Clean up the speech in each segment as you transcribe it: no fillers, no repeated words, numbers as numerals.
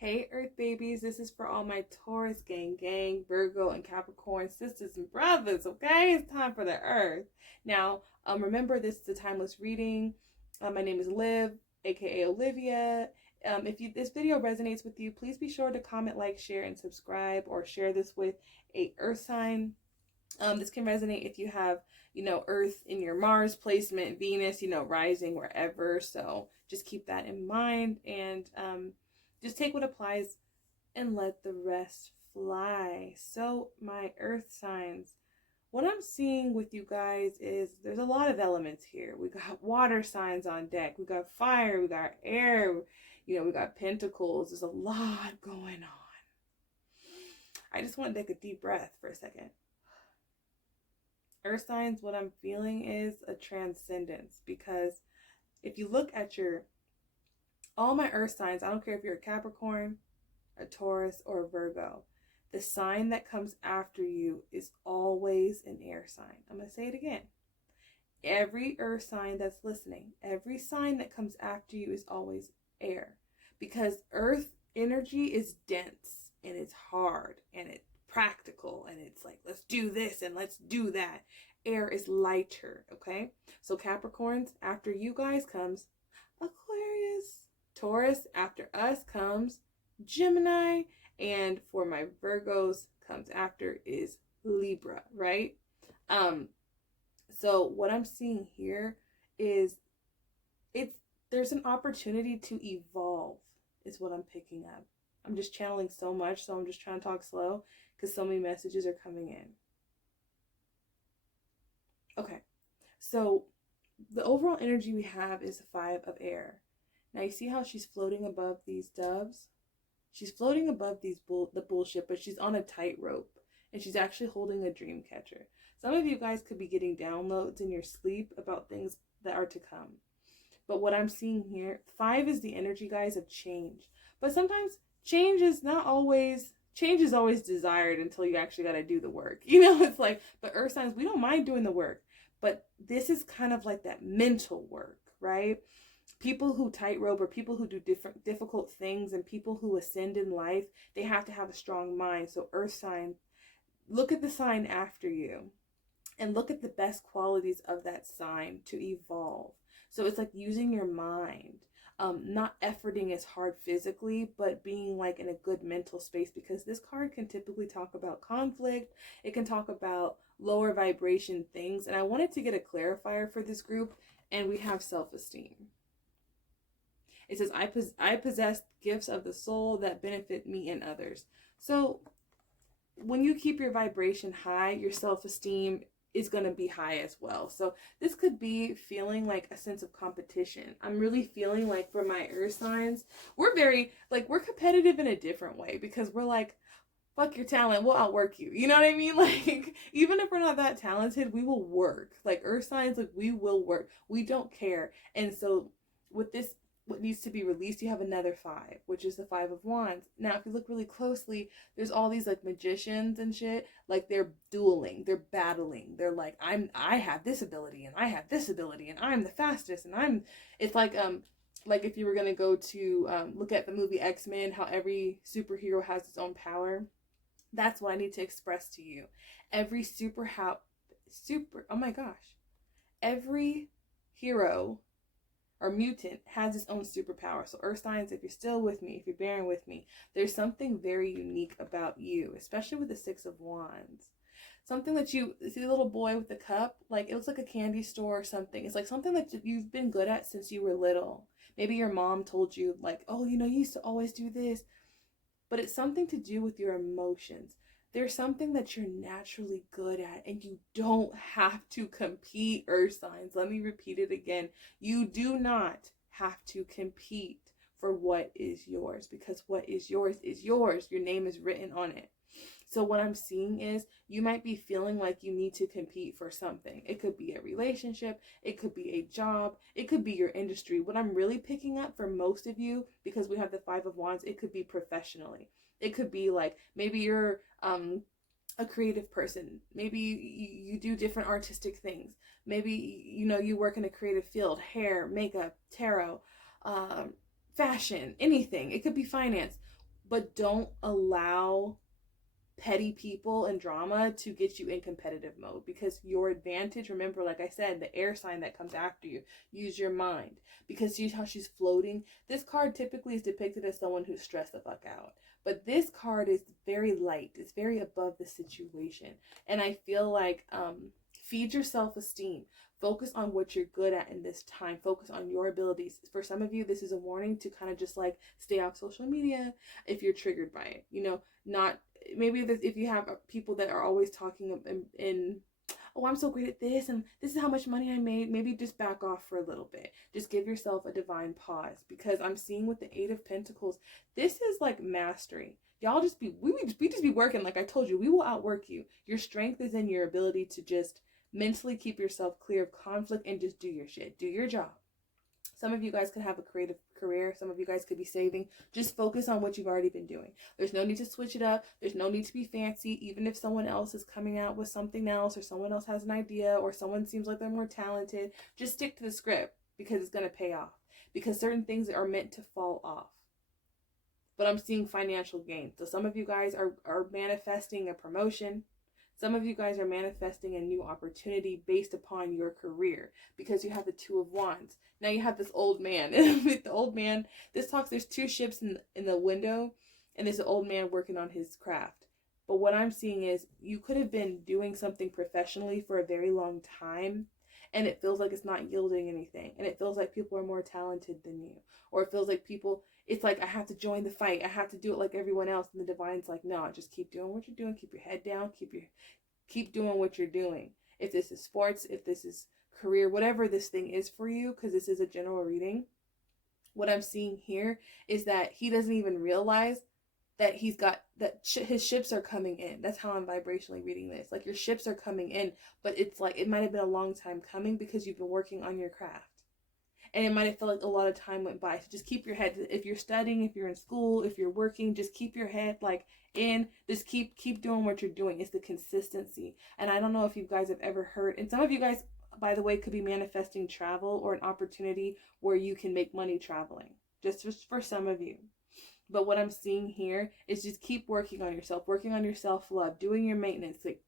Hey Earth babies, this is for all my Taurus gang, Virgo and Capricorn sisters and brothers, okay? It's time for the Earth. Now, remember this is a timeless reading. My name is Liv, aka Olivia. If this video resonates with you, please be sure to comment, like, share, and subscribe, or share this with a Earth sign. This can resonate if you have, Earth in your Mars placement, Venus, rising wherever. So just keep that in mind and just take what applies and let the rest fly. So, my Earth signs, what I'm seeing with you guys is there's a lot of elements here. We got water signs on deck, we got fire, we got air, we got pentacles. There's a lot going on. I just want to take a deep breath for a second. Earth signs, what I'm feeling is a transcendence, because if you look at all my Earth signs, I don't care if you're a Capricorn, a Taurus, or a Virgo, the sign that comes after you is always an air sign. I'm going to say it again. Every Earth sign that's listening, every sign that comes after you is always air, because Earth energy is dense and it's hard and it's practical and it's like, let's do this and let's do that. Air is lighter, okay? So Capricorns, after you guys comes Aquarius. Taurus, after us comes Gemini, and for my Virgos comes after is Libra, right? So what I'm seeing here is there's an opportunity to evolve is what I'm picking up. I'm just channeling so much, so I'm just trying to talk slow because so many messages are coming in. Okay, so the overall energy we have is 5 of air. Now you see how she's floating above these doves? She's floating above the bullshit, but she's on a tightrope, and she's actually holding a dream catcher. Some of you guys could be getting downloads in your sleep about things that are to come. But what I'm seeing here, 5 is the energy, guys, of change. But sometimes change is always desired until you actually got to do the work. It's like, but Earth signs, we don't mind doing the work. But this is kind of like that mental work, right? People who tightrope, or people who do difficult things, and people who ascend in life, they have to have a strong mind. So Earth sign, look at the sign after you and look at the best qualities of that sign to evolve. So it's like using your mind, not efforting as hard physically, but being like in a good mental space, because this card can typically talk about conflict. It can talk about lower vibration things. And I wanted to get a clarifier for this group, and we have self-esteem. It says, I possess gifts of the soul that benefit me and others. So when you keep your vibration high, your self-esteem is going to be high as well. So this could be feeling like a sense of competition. I'm really feeling like for my Earth signs, we're very, we're competitive in a different way, because we're like, fuck your talent, we'll outwork you. You know what I mean? Like, even if we're not that talented, we will work. Like Earth signs, we will work. We don't care. And so with this, what needs to be released, you have another 5, which is the 5 of Wands. Now, if you look really closely, there's all these magicians and shit. They're dueling, they're battling. They're like, I have this ability, and I have this ability, and I'm the fastest, and it's like if you were gonna go to look at the movie X-Men, how every superhero has its own power. That's what I need to express to you. Every every hero or mutant has its own superpower. So Earth signs, if you're still with me, if you're bearing with me, there's something very unique about you, especially with the 6 of Wands. Something that see the little boy with the cup, it looks like a candy store or something. It's like something that you've been good at since you were little. Maybe your mom told you, oh, you used to always do this. But it's something to do with your emotions. There's something that you're naturally good at, and you don't have to compete, Earth signs. Let me repeat it again. You do not have to compete for what is yours, because what is yours is yours. Your name is written on it. So what I'm seeing is you might be feeling like you need to compete for something. It could be a relationship. It could be a job. It could be your industry. What I'm really picking up for most of you, because we have the 5 of Wands, it could be professionally. It could be maybe you're a creative person. Maybe you do different artistic things. Maybe, you work in a creative field, hair, makeup, tarot, fashion, anything. It could be finance. but don't allow petty people and drama to get you in competitive mode, because your advantage, remember, like I said, the air sign that comes after you, use your mind, because see how she's floating. This card typically is depicted as someone who's stressed the fuck out, but this card is very light, it's very above the situation. And I feel like feed your self-esteem. Focus on what you're good at in this time. Focus on your abilities. For some of you, this is a warning to kind of just like stay off social media if you're triggered by it. You know, not maybe if you have people that are always talking in oh, I'm so great at this and this is how much money I made, maybe just back off for a little bit. Just give yourself a divine pause, because I'm seeing with the Eight of Pentacles, this is like mastery. Y'all just be, we just be working. Like I told you, we will outwork you. Your strength is in your ability to just mentally keep yourself clear of conflict and just do your shit, do your job. Some of you guys could have a creative career. Some of you guys could be saving. Just focus on what you've already been doing. There's no need to switch it up. There's no need to be fancy. Even if someone else is coming out with something else, or someone else has an idea, or someone seems like they're more talented, just stick to the script, because it's going to pay off. Because certain things are meant to fall off. But I'm seeing financial gain. So some of you guys are manifesting a promotion. Some of you guys are manifesting a new opportunity based upon your career, because you have the Two of Wands. Now you have this old man. With the old man, this talks, there's two ships in the window, and there's an old man working on his craft. But what I'm seeing is you could have been doing something professionally for a very long time, and it feels like it's not yielding anything. And it feels like people are more talented than you. Or it feels like people, it's like, I have to join the fight. I have to do it like everyone else. And the divine's like, no, just keep doing what you're doing. Keep your head down. Keep doing what you're doing. If this is sports, if this is career, whatever this thing is for you, because this is a general reading, what I'm seeing here is that he doesn't even realize that he's got that his ships are coming in. That's how I'm vibrationally reading this. Like, your ships are coming in, but it's like it might have been a long time coming, because you've been working on your craft. And it might have felt like a lot of time went by. So just keep your head, if you're studying, if you're in school, if you're working, just keep your head like in, just keep doing what you're doing. It's the consistency. And I don't know if you guys have ever heard, and some of you guys, by the way, could be manifesting travel or an opportunity where you can make money traveling. Just for some of you. But what I'm seeing here is just keep working on yourself, working on your self-love, doing your maintenance, like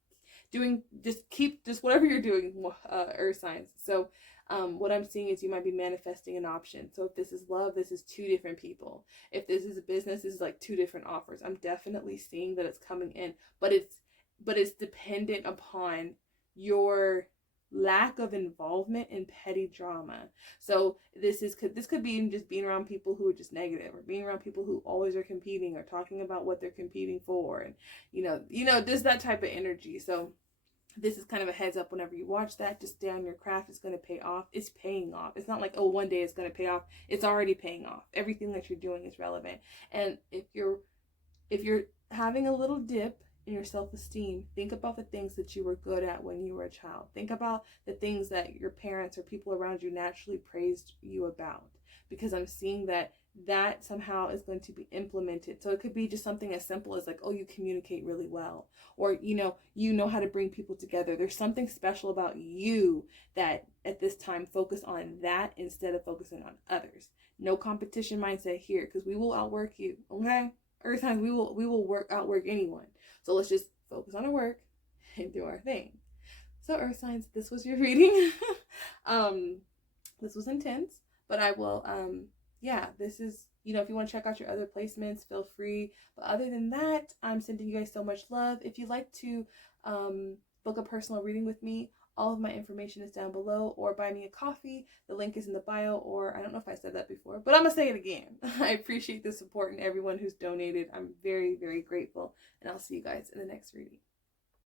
just whatever you're doing, earth signs. So what I'm seeing is you might be manifesting an option. So if this is love, this is two different people. If this is a business, this is like two different offers. I'm definitely seeing that it's coming in, but it's dependent upon your lack of involvement in petty drama. So this could be just being around people who are just negative, or being around people who always are competing or talking about what they're competing for, and you know just that type of energy. So this is kind of a heads up. Whenever you watch that, just stay on your craft. It's going to pay off. It's paying off. It's not like, oh, one day it's going to pay off. It's already paying off. Everything that you're doing is relevant. And if you're having a little dip in your self-esteem, think about the things that you were good at when you were a child. Think about the things that your parents or people around you naturally praised you about, because I'm seeing that somehow is going to be implemented. So it could be just something as simple as like, oh, you communicate really well, or you know how to bring people together. There's something special about you that at this time, focus on that instead of focusing on others. No competition mindset here, because we will outwork you. Okay, Earth signs, we will outwork anyone. So let's just focus on our work and do our thing. So Earth signs, this was your reading. This was intense, but I will yeah, this is, if you want to check out your other placements, feel free. But other than that, I'm sending you guys so much love. If you'd like to book a personal reading with me, all of my information is down below, or buy me a coffee. The link is in the bio, or I don't know if I said that before, but I'm going to say it again. I appreciate the support and everyone who's donated. I'm very, very grateful, and I'll see you guys in the next reading.